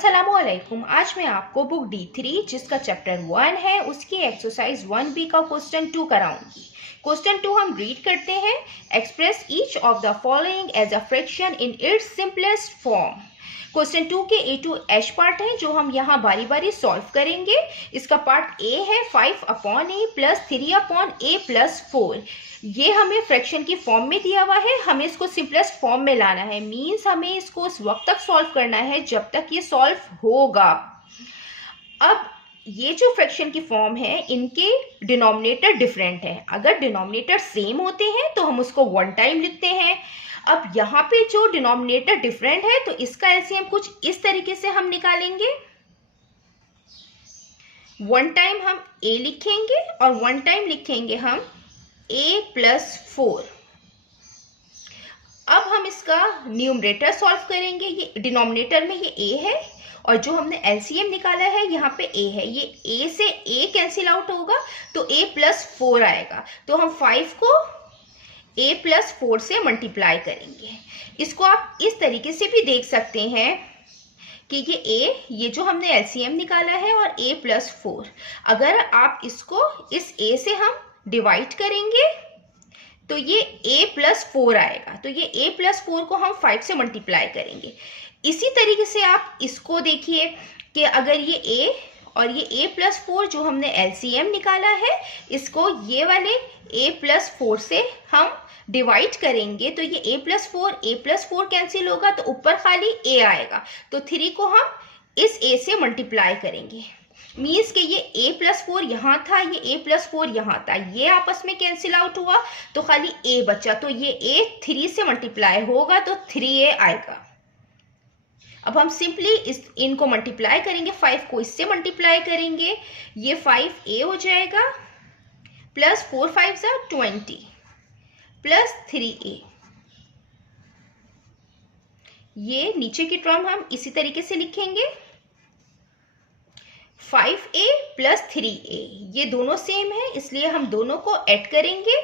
अस्सलामुअलैकुम। आज मैं आपको बुक D3 जिसका चैप्टर 1 है उसकी एक्सरसाइज 1B का क्वेश्चन 2 कराऊंगी। क्वेश्चन 2 हम रीड करते हैं। Express each of the following as a fraction in its simplest form. Question 2 के A to H पार्ट है जो हम यहाँ बारी बारी सॉल्व करेंगे। इसका पार्ट A है 5/a प्लस 3/a प्लस 4। ये हमें फ्रैक्शन की फॉर्म में दिया हुआ है, हमें इसको सिंपलेस्ट फॉर्म में लाना है। मीन्स हमें इसको उस वक्त तक सॉल्व करना है जब तक ये सॉल्व होगा। अब ये जो फ्रैक्शन की फॉर्म है इनके डिनोमिनेटर डिफरेंट है। अगर डिनोमिनेटर सेम होते हैं तो हम उसको वन टाइम लिखते हैं। अब यहाँ पे जो डिनोमिनेटर डिफरेंट है तो इसका एलसीएम कुछ इस तरीके से हम निकालेंगे। वन टाइम हम a लिखेंगे और वन टाइम लिखेंगे हम a प्लस 4। अब हम इसका न्यूमरेटर सॉल्व करेंगे। ये डिनोमिनेटर में ये a है और जो हमने एलसीएम निकाला है यहाँ पे a है। ये a से a कैंसिल आउट होगा तो a प्लस 4 आएगा। तो हम 5 को a प्लस 4 से मल्टीप्लाई करेंगे। इसको आप इस तरीके से भी देख सकते हैं कि ये a, ये जो हमने एलसीएम निकाला है और a प्लस 4, अगर आप इसको इस a से हम डिवाइड करेंगे तो ये a प्लस 4 आएगा। तो ये a प्लस 4 को हम 5 से मल्टीप्लाई करेंगे। इसी तरीके से आप इसको देखिए कि अगर ये a और ये a प्लस 4 जो हमने एलसीएम निकाला है इसको ये वाले a प्लस 4 से हम डिवाइड करेंगे तो ये a प्लस 4 कैंसिल होगा तो ऊपर खाली a आएगा। तो 3 को हम इस a से मल्टीप्लाई करेंगे। मीन्स कि ये a प्लस 4 यहाँ था, ये a प्लस 4 यहाँ था, ये आपस में कैंसिल आउट हुआ तो खाली a बचा। तो ये a 3 से मल्टीप्लाई होगा तो 3a आएगा। अब हम सिंपली इनको मल्टीप्लाई करेंगे। 5 को इससे मल्टीप्लाई करेंगे, ये 5a हो जाएगा प्लस 4 5 20 प्लस 3a। ये नीचे की टर्म हम इसी तरीके से लिखेंगे 5a प्लस 3a। ये दोनों सेम है इसलिए हम दोनों को ऐड करेंगे।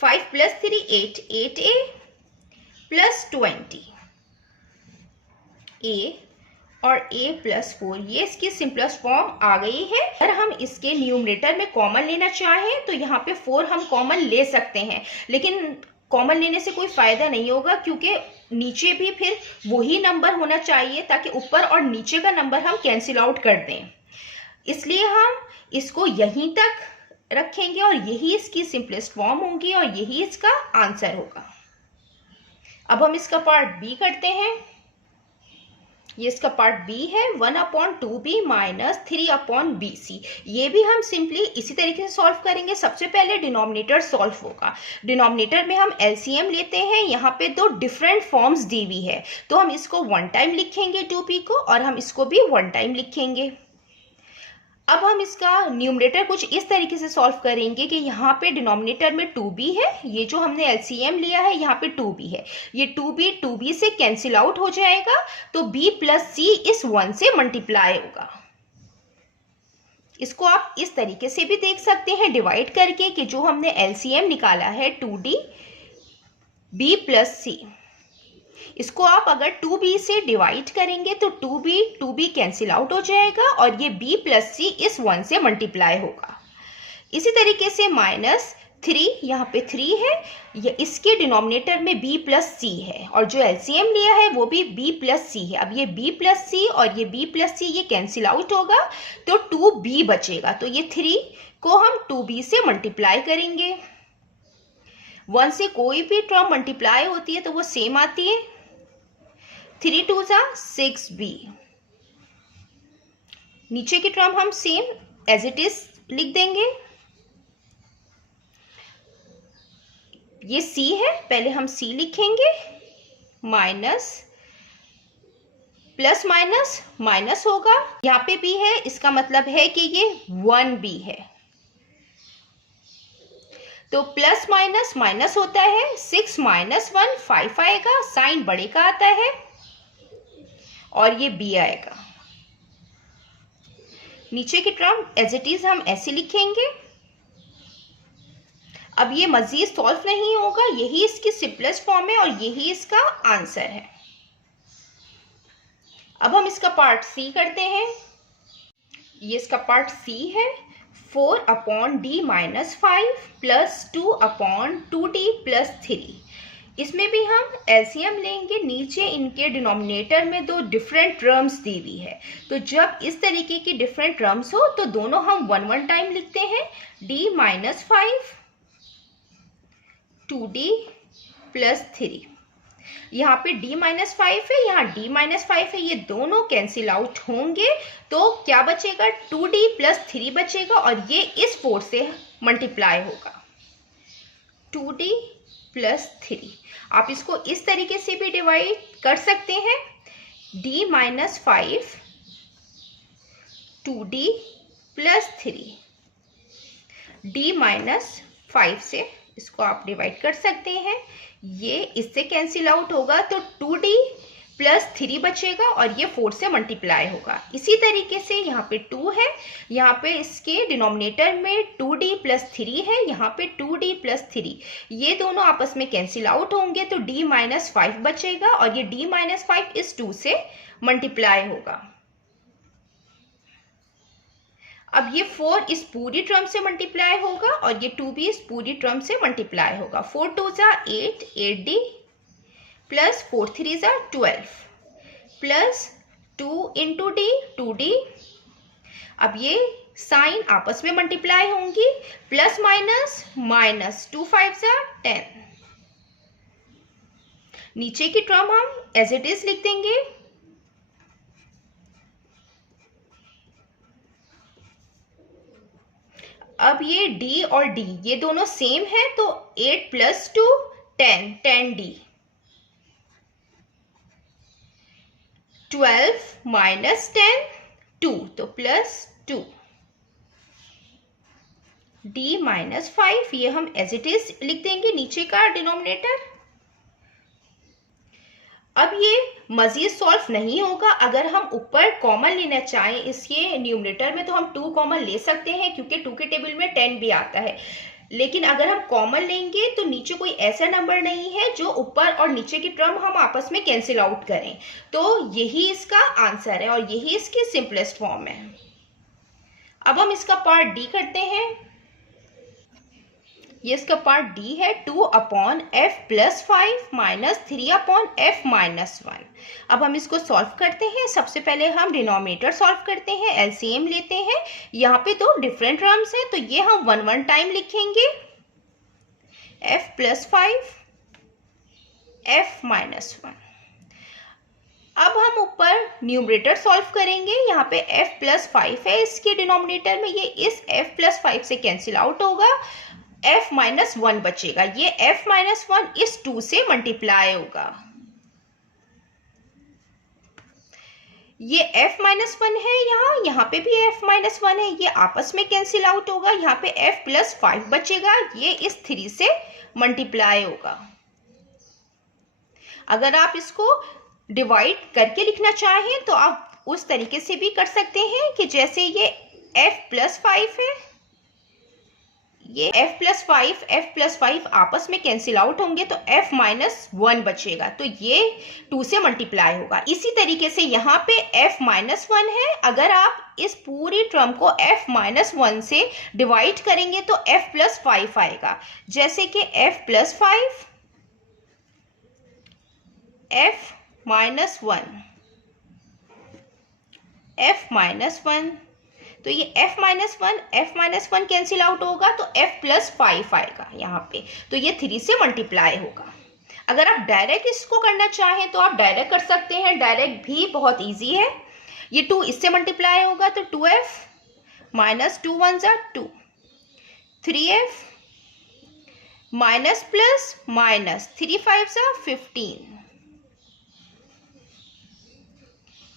5 प्लस 3 8, 8a प्लस 20 a और a प्लस 4। ये इसकी सिंपलेस्ट फॉर्म आ गई है। अगर हम इसके न्यूमरेटर में कॉमन लेना चाहें तो यहाँ पे 4 हम कॉमन ले सकते हैं, लेकिन कॉमन लेने से कोई फायदा नहीं होगा क्योंकि नीचे भी फिर वही नंबर होना चाहिए ताकि ऊपर और नीचे का नंबर हम कैंसिल आउट कर दें। इसलिए हम इसको यहीं तक रखेंगे और यही इसकी सिंपलेस्ट फॉर्म होगी और यही इसका आंसर होगा। अब हम इसका पार्ट बी करते हैं। ये इसका पार्ट बी है 1/2b माइनस 3/bc। ये भी हम सिंपली इसी तरीके से सॉल्व करेंगे। सबसे पहले डिनोमिनेटर सॉल्व होगा। डिनोमिनेटर में हम एलसीएम लेते हैं। यहाँ पे दो डिफरेंट फॉर्म्स दी हुई है तो हम इसको वन टाइम लिखेंगे 2b को और हम इसको भी वन टाइम लिखेंगे। अब हम इसका न्यूमरेटर कुछ इस तरीके से सॉल्व करेंगे कि यहाँ पे डिनोमिनेटर में 2b है, ये जो हमने एलसीएम लिया है यहाँ पे 2b है, ये 2b से कैंसिल आउट हो जाएगा तो b प्लस c इस 1 से मल्टीप्लाई होगा। इसको आप इस तरीके से भी देख सकते हैं डिवाइड करके कि जो हमने एलसीएम निकाला है 2d b प्लस c, इसको आप अगर 2b से डिवाइड करेंगे तो 2b कैंसिल आउट हो जाएगा और ये b प्लस c इस 1 से मल्टीप्लाई होगा। इसी तरीके से माइनस 3, यहाँ पे 3 है, ये इसके डिनोमिनेटर में b प्लस c है और जो एलसीएम लिया है वो भी b प्लस c है। अब ये b प्लस c और ये b प्लस c ये कैंसिल आउट होगा तो 2b बचेगा। तो ये 3 को हम 2b से मल्टीप्लाई करेंगे। 1 से कोई भी टर्म मल्टीप्लाई होती है तो वो सेम आती है। 3 2 6b। नीचे की टर्म हम सेम एज इट इज लिख देंगे। ये c है, पहले हम c लिखेंगे, माइनस प्लस माइनस माइनस होगा, यहाँ पे b है इसका मतलब है कि ये 1b है। तो प्लस माइनस माइनस होता है, 6 माइनस 1 5 आएगा, साइन बड़े का आता है और ये b आएगा। नीचे की टर्म एज इट इज हम ऐसे लिखेंगे। अब ये मजीद सॉल्व नहीं होगा, यही इसकी सिंपलेस्ट फॉर्म है और यही इसका आंसर है। अब हम इसका पार्ट सी करते हैं। ये इसका पार्ट सी है, 4/d-5 प्लस 2/2d प्लस 3। इसमें भी हम एलसीएम लेंगे। नीचे इनके डिनोमिनेटर में दो डिफरेंट टर्म्स दी हुई है, तो जब इस तरीके की डिफरेंट टर्म्स हो तो दोनों हम 1 टाइम लिखते हैं। d-5 2d plus 3। यहाँ पे d-5 है, यहाँ d-5 है, ये दोनों कैंसिल आउट होंगे तो क्या बचेगा, 2d प्लस 3 बचेगा और ये इस 4 से मल्टीप्लाई होगा, 2d प्लस 3। आप इसको इस तरीके से भी डिवाइड कर सकते हैं, d-5 2d प्लस 3, d-5 से इसको आप डिवाइड कर सकते हैं। ये इससे कैंसिल आउट होगा तो 2d प्लस 3 बचेगा और ये 4 से मल्टीप्लाई होगा। इसी तरीके से यहाँ पे 2 है, यहाँ पे इसके डिनोमिनेटर में 2d प्लस 3 है, यहाँ पे 2d प्लस 3, ये दोनों आपस में कैंसिल आउट होंगे तो d-5 बचेगा और ये d-5 इस 2 से मल्टीप्लाई होगा। अब ये 4 इस पूरी टर्म से मल्टीप्लाई होगा और ये 2 भी इस पूरी टर्म से मल्टीप्लाई होगा। 4 2 जा 8, 8d प्लस 4 3 जा 12 प्लस 2 इंटू डी 2d। अब ये साइन आपस में मल्टीप्लाई होंगी, प्लस माइनस माइनस 2 5 जा 10। नीचे की टर्म हम एज इट इज लिख देंगे। अब ये d और d ये दोनों सेम है तो 8 प्लस 2 10, 10d। 12 माइनस 10 2, तो प्लस 2। d-5 ये हम एज इट इज लिख देंगे नीचे का डिनोमिनेटर। अब ये मजीद सॉल्व नहीं होगा। अगर हम ऊपर कॉमन लेना चाहें इसके न्यूमरेटर में तो हम 2 कॉमन ले सकते हैं, क्योंकि 2 के टेबल में 10 भी आता है। लेकिन अगर हम कॉमन लेंगे तो नीचे कोई ऐसा नंबर नहीं है जो ऊपर और नीचे की टर्म हम आपस में कैंसिल आउट करें, तो यही इसका आंसर है और यही इसकी सिंपलेस्ट फॉर्म है। अब हम इसका पार्ट डी करते हैं। ये इसका पार्ट डी है, 2/f plus 5 minus 3/f minus 1। अब हम इसको सॉल्व करते हैं। सबसे पहले हम डिनोमिनेटर सॉल्व करते हैं, एलसीएम लेते हैं। यहाँ पे दो डिफरेंट टर्म्स हैं तो ये हम 1 टाइम लिखेंगे, f प्लस 5 f माइनस 1। अब हम ऊपर न्यूमरेटर सॉल्व करेंगे। यहाँ पे f प्लस 5 है इसके डिनोमिनेटर में, ये इस f प्लस 5 से कैंसिल आउट होगा, f माइनस 1 बचेगा। ये f माइनस 1 इस 2 से मल्टीप्लाई होगा। ये f माइनस 1 है, यहाँ पे भी f माइनस 1 है, ये आपस में कैंसिल आउट होगा। यहाँ पे f प्लस 5 बचेगा, ये इस 3 से मल्टीप्लाई होगा। अगर आप इसको डिवाइड करके लिखना चाहें तो आप उस तरीके से भी कर सकते हैं कि जैसे ये f प्लस 5 है, ये f प्लस 5 आपस में कैंसिल आउट होंगे तो f माइनस 1 बचेगा, तो ये 2 से मल्टीप्लाई होगा। इसी तरीके से यहाँ पे f माइनस 1 है, अगर आप इस पूरी टर्म को f माइनस 1 से डिवाइड करेंगे तो f प्लस 5 आएगा। जैसे कि f plus 5 f minus 1 f minus 1, तो ये f माइनस 1 कैंसिल आउट होगा तो f प्लस 5 आएगा यहाँ पे, तो ये 3 से मल्टीप्लाई होगा। अगर आप डायरेक्ट इसको करना चाहें तो आप डायरेक्ट कर सकते हैं, डायरेक्ट भी बहुत इजी है। ये 2 इससे मल्टीप्लाई होगा तो 2f माइनस 2 1 जा 2, 3f माइनस प्लस माइनस 3 5 जा 15।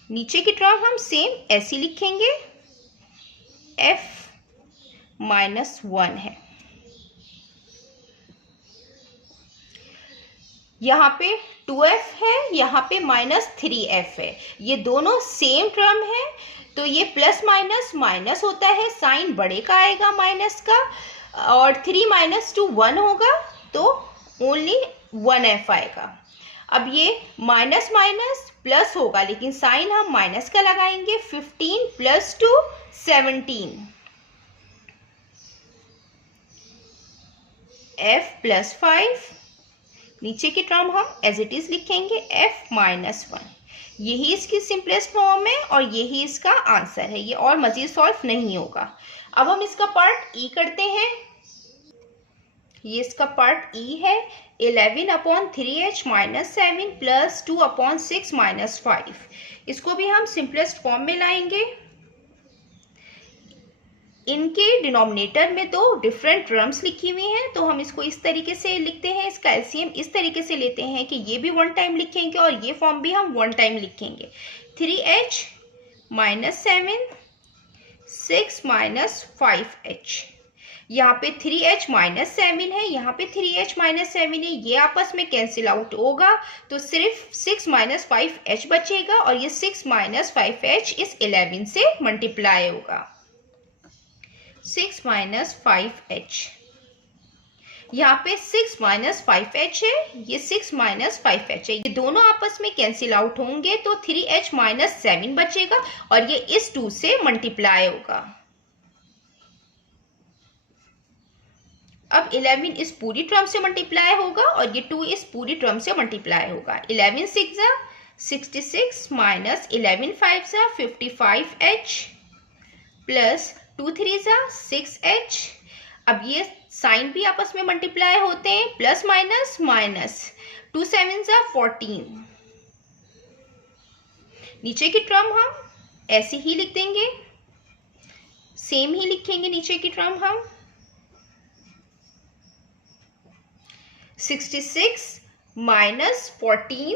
नीचे की टर्म हम सेम ऐसी लिखेंगे, f माइनस 1 है। यहाँ पे 2f है, यहाँ पे माइनस 3f है, ये दोनों सेम टर्म है तो ये प्लस माइनस माइनस होता है, साइन बड़े का आएगा माइनस का, और 3 माइनस 2 1 होगा तो ओनली 1f आएगा। अब ये माइनस माइनस प्लस होगा, लेकिन साइन हम माइनस का लगाएंगे। 15 प्लस 2 17, f प्लस 5, नीचे की टर्म हम एज इट इज लिखेंगे f माइनस 1। यही इसकी सिंपलेस्ट फॉर्म है और यही इसका आंसर है, ये और मजीद सॉल्व नहीं होगा। अब हम इसका पार्ट ई करते हैं। ये इसका पार्ट ई है। 11/3h माइनस 7 प्लस 2/6 माइनस 5, इसको भी हम सिंपलेस्ट फॉर्म में लाएंगे। इनके डिनोमिनेटर में दो डिफरेंट टर्म्स लिखी हुई हैं, तो हम इसको इस तरीके से लिखते हैं। इसका एलसीएम इस तरीके से लेते हैं कि ये भी वन टाइम लिखेंगे और ये फॉर्म भी हम वन टाइम लिखेंगे। 3h माइनस 7 6 माइनस 5h, यहाँ पे 3h माइनस 7 है, यहाँ पे 3h माइनस 7 है, ये आपस में कैंसिल आउट होगा तो सिर्फ 6 माइनस 5h बचेगा और ये 6 माइनस 5h इस 11 से मल्टीप्लाई होगा। 6 माइनस 5h, यहाँ पे 6 माइनस 5h है, ये 6 माइनस 5h है, ये दोनों आपस में कैंसिल आउट होंगे तो 3h माइनस 7 बचेगा और ये इस 2 से मल्टीप्लाई होगा। अब 11 इस पूरी टर्म से मल्टीप्लाई होगा और ये 2 इस पूरी टर्म से मल्टीप्लाई होगा। 11 6 66 माइनस 11 5 55h प्लस 2 3 6h। अब ये साइन भी आपस में मल्टीप्लाई होते हैं, प्लस माइनस माइनस, 2 7 14। नीचे की टर्म हम ऐसे ही लिख देंगे, सेम ही लिखेंगे नीचे की टर्म हम। 66 माइनस 14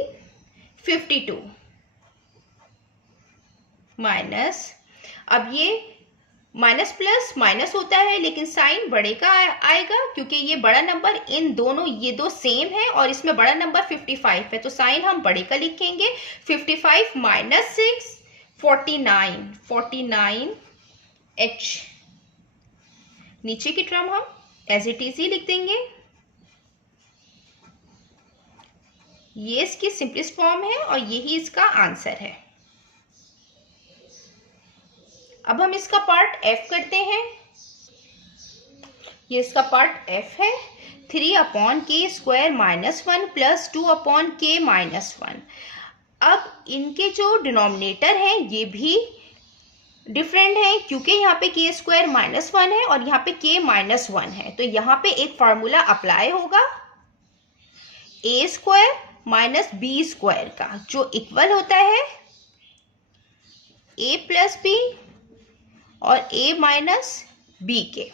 52 माइनस, अब ये माइनस प्लस माइनस होता है लेकिन साइन बड़े का आएगा क्योंकि ये बड़ा नंबर, इन दोनों ये दो सेम है और इसमें बड़ा नंबर 55 है तो साइन हम बड़े का लिखेंगे। 55 माइनस 6 49h, नीचे की टर्म हम एज इट इज ही लिख देंगे। ये इसकी सिंपलेस्ट फॉर्म है और यही इसका आंसर है। अब हम इसका पार्ट f करते हैं। ये इसका पार्ट f है। 3/k² minus 1 plus 2/k minus 1। अब इनके जो डिनोमिनेटर हैं ये भी डिफरेंट है क्योंकि यहाँ पे k² माइनस 1 है और यहाँ पे k माइनस 1 है, तो यहाँ पे एक फार्मूला अप्लाई होगा a² माइनस b² का, जो इक्वल होता है a प्लस b और a माइनस b के।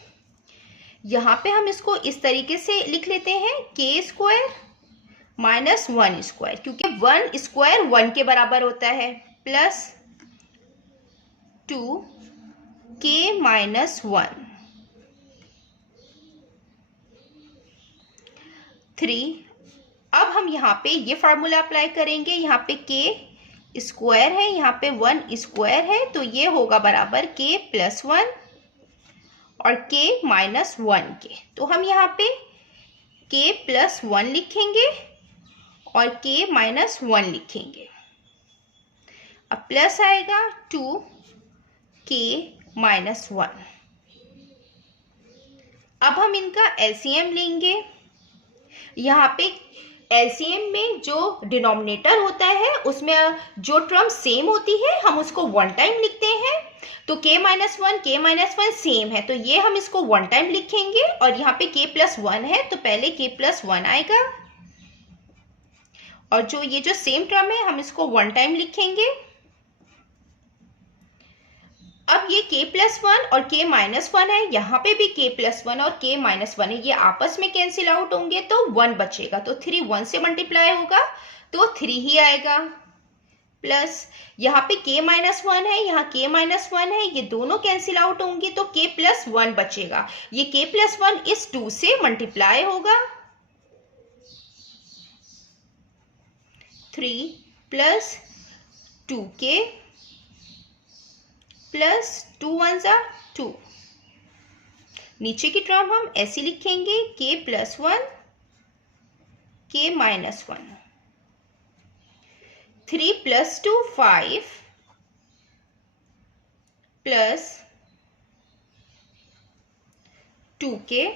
यहाँ पे हम इसको इस तरीके से लिख लेते हैं k² माइनस 1², क्योंकि 1² 1 के बराबर होता है, प्लस 2k माइनस 1 3। अब हम यहाँ पे ये फार्मूला अप्लाई करेंगे, यहाँ पे k² है, यहाँ पे 1² है, तो ये होगा बराबर k प्लस 1 और k माइनस 1 के। तो हम यहाँ पे k प्लस 1 लिखेंगे और k माइनस 1 लिखेंगे। अब प्लस आएगा 2k माइनस 1। अब हम इनका एलसीएम लेंगे। यहाँ पे एलसीएम में जो डिनोमिनेटर होता है उसमें जो टर्म सेम होती है हम उसको वन टाइम लिखते हैं, तो k माइनस 1 सेम है तो ये हम इसको वन टाइम लिखेंगे और यहाँ पे k प्लस 1 है तो पहले k प्लस 1 आएगा और जो ये जो सेम टर्म है हम इसको वन टाइम लिखेंगे। अब ये k प्लस 1 और k माइनस 1 है, यहाँ पे भी k प्लस 1 और k माइनस 1 है, ये आपस में कैंसिल आउट होंगे तो 1 बचेगा, तो 3 1 से मल्टीप्लाई होगा तो 3 ही आएगा, प्लस यहाँ पे k माइनस 1 है, यहाँ k माइनस 1 है, ये दोनों कैंसिल आउट होंगे तो k प्लस 1 बचेगा, ये k प्लस 1 इस 2 से मल्टीप्लाई होगा। 3 प्लस 2k प्लस 2 1 2। नीचे की टर्म हम ऐसे लिखेंगे k plus 1 k minus 1। 3 + 2 5 plus 2k,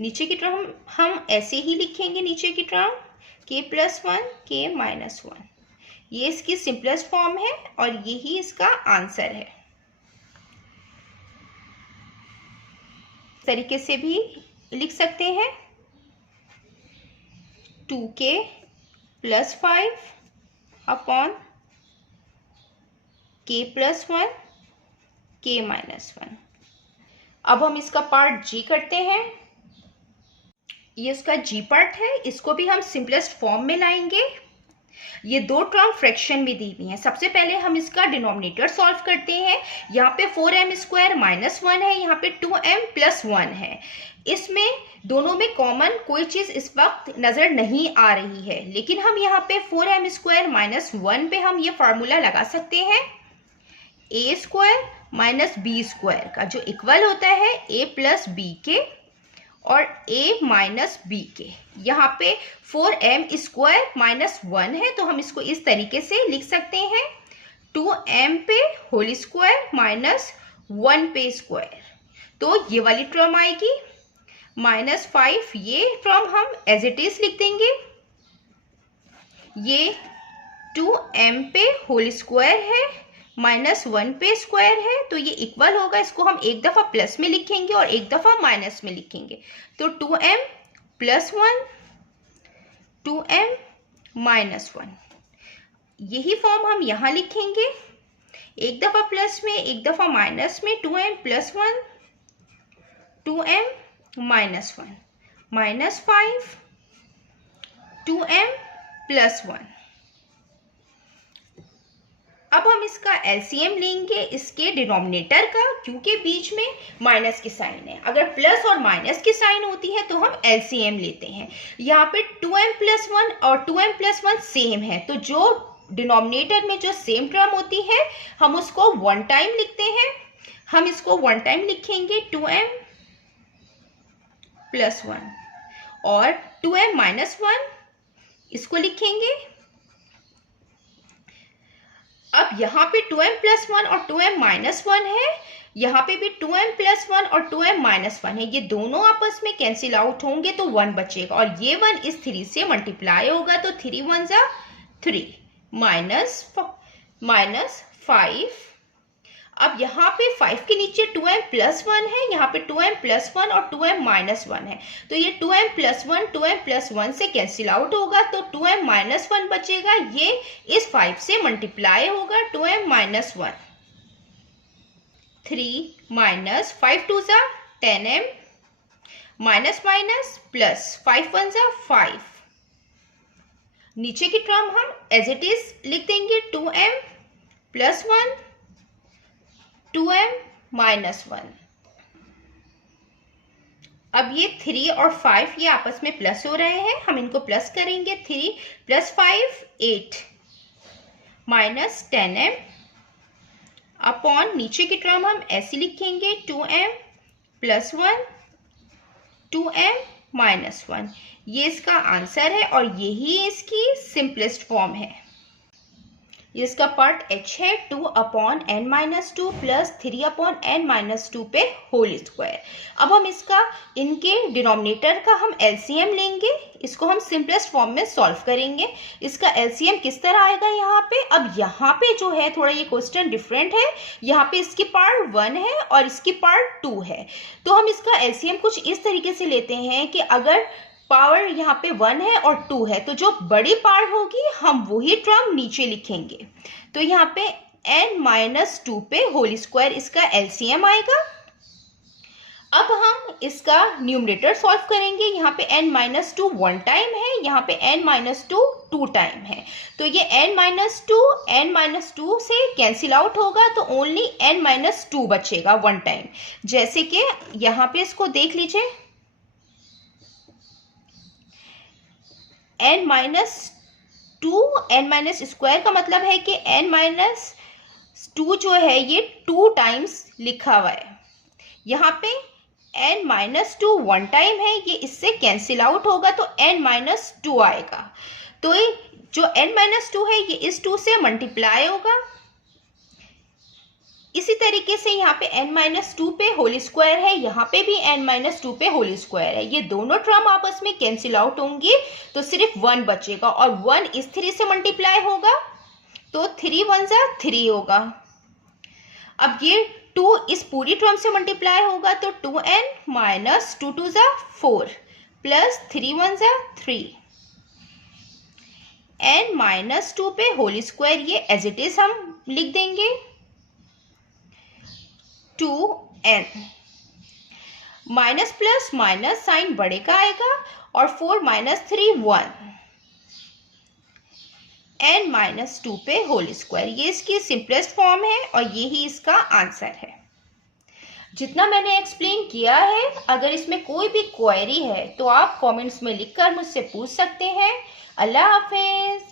नीचे की टर्म हम ऐसे ही लिखेंगे, नीचे की टर्म k + 1 k - 1, ये इसकी सिंपलेस्ट फॉर्म है और यही इसका आंसर है। इस तरीके से भी लिख सकते हैं 2k + 5 अपॉन k + 1 k - 1। अब हम इसका पार्ट जी करते हैं। ये इसका जी पार्ट है, इसको भी हम सिंपलेस्ट फॉर्म में लाएंगे। ये दो टर्म फ्रैक्शन में दी हुई हैं। सबसे पहले हम इसका डिनोमिनेटर सॉल्व करते हैं। यहाँ पे 4m² - 1 है, यहाँ पे 2m + 1 है। इसमें दोनों में कॉमन कोई चीज इस वक्त नजर नहीं आ रही है, लेकिन हम यहाँ पे 4m² - 1 पे हम ये फार्मूला लगा सकते हैं a² - b² का, जो इक्वल होता है a + b के और a - b के। यहाँ पे 4m² - 1 है, तो हम इसको इस तरीके से लिख सकते हैं 2m पे होल स्क्वायर माइनस 1 पे स्क्वायर, तो ये वाली टर्म आएगी। -5 ये टर्म हम एज इट इज लिख देंगे। ये 2m पे होल स्क्वायर है -1 पे स्क्वायर है, तो ये इक्वल होगा। इसको हम एक दफा प्लस में लिखेंगे और एक दफा माइनस में लिखेंगे, तो 2m + 1 2m - 1, यही फॉर्म हम यहाँ लिखेंगे, एक दफा प्लस में एक दफा माइनस में। 2m + 1 2m - 1 -5 2m + 1। अब हम इसका एलसीएम लेंगे इसके डिनोमिनेटर का, क्योंकि बीच में माइनस की साइन है। अगर प्लस और माइनस की साइन होती है तो हम एलसीएम लेते हैं। यहाँ पे 2m + 1 और 2m + 1 सेम है, तो जो डिनोमिनेटर में जो सेम टर्म होती है हम उसको 1 टाइम लिखते हैं। हम इसको 1 टाइम लिखेंगे 2m + 1 और 2m - 1 इसको लिखेंगे। अब यहाँ पे 2m + 1 और 2m - 1 है, यहाँ पे भी 2m + 1 और 2m - 1 है। ये दोनों आपस में कैंसिल आउट होंगे तो 1 बचेगा और ये 1 इस 3 से मल्टीप्लाई होगा, तो 3 × 1 = 3 -5। अब यहाँ पे 5 के नीचे 2m + 1 है, यहाँ पे 2m + 1 और 2m - 1 है, तो ये 2m + 1 2m + 1 से कैंसिल आउट होगा, तो 2m - 1 बचेगा। ये इस 5 से मल्टीप्लाई होगा 2m - 1 3 - 5 2 = 10m माइनस प्लस 5 1 = 5। नीचे की टर्म हम एज इट इज लिख देंगे 2m + 1 2m - 1। अब ये 3 और 5 ये आपस में प्लस हो रहे हैं, हम इनको प्लस करेंगे। 3 + 5 8 -10m अपॉन नीचे की टर्म हम ऐसे लिखेंगे 2m + 1 2m - 1। ये इसका आंसर है और यही इसकी सिंपलेस्ट फॉर्म है। इसका पार्ट h है 2/n-2 प्लस 3/n-2 पे होल स्क्वायर। अब हम इसका इनके डिनोमिनेटर का हम एलसीएम लेंगे, इसको हम सिंपलेस्ट फॉर्म में सॉल्व करेंगे। इसका एलसीएम किस तरह आएगा यहाँ पे? अब यहाँ पे जो है थोड़ा ये क्वेश्चन डिफरेंट है, यहाँ पे इसकी पार्ट 1 है और इसकी पार्ट 2 है, तो हम इसका एलसीएम कुछ इस तरीके से लेते हैं कि अगर पावर यहाँ पे 1 है और 2 है, तो जो बड़ी पावर होगी हम वही टर्म नीचे लिखेंगे। तो यहाँ पे n-2 पे होल स्क्वायर इसका एलसीएम आएगा। अब हम इसका न्यूमरेटर सॉल्व करेंगे। यहाँ पे n-2 1 टाइम है, यहाँ पे n-2 2 टाइम है, तो ये n-2 से कैंसिल आउट होगा, तो ओनली n-2 बचेगा 1 टाइम। जैसे कि यहाँ पे इसको देख लीजिए, n-2 n-स्क्वायर का मतलब है कि n-2 जो है ये 2 टाइम्स लिखा हुआ है। यहाँ पे n-2 1 टाइम है, ये इससे कैंसिल आउट होगा तो n-2 आएगा। तो ये जो n-2 है ये इस 2 से मल्टीप्लाई होगा। इसी तरीके से यहाँ पे n-2 पे होल स्क्वायर है, यहाँ पे भी n-2 पे होल स्क्वायर है। ये दोनों टर्म आपस में कैंसिल आउट होंगे तो सिर्फ 1 बचेगा और 1 इस 3 से मल्टीप्लाई होगा तो 3 1 जा 3 होगा। अब ये 2 इस पूरी टर्म से मल्टीप्लाई होगा तो 2n - 2 2 जा 4 प्लस 3 1 जा 3। n-2 पे होल स्क्वायर ये एज इट इज हम लिख देंगे 2n। Minus plus minus sign बड़े का आएगा और 4 - 3 1। n-2 पे होल स्क्वायर ये इसकी सिंपलेस्ट फॉर्म है और ये ही इसका आंसर है। जितना मैंने एक्सप्लेन किया है, अगर इसमें कोई भी क्वेरी है तो आप कमेंट्स में लिखकर मुझसे पूछ सकते हैं। अल्लाह हाफिज।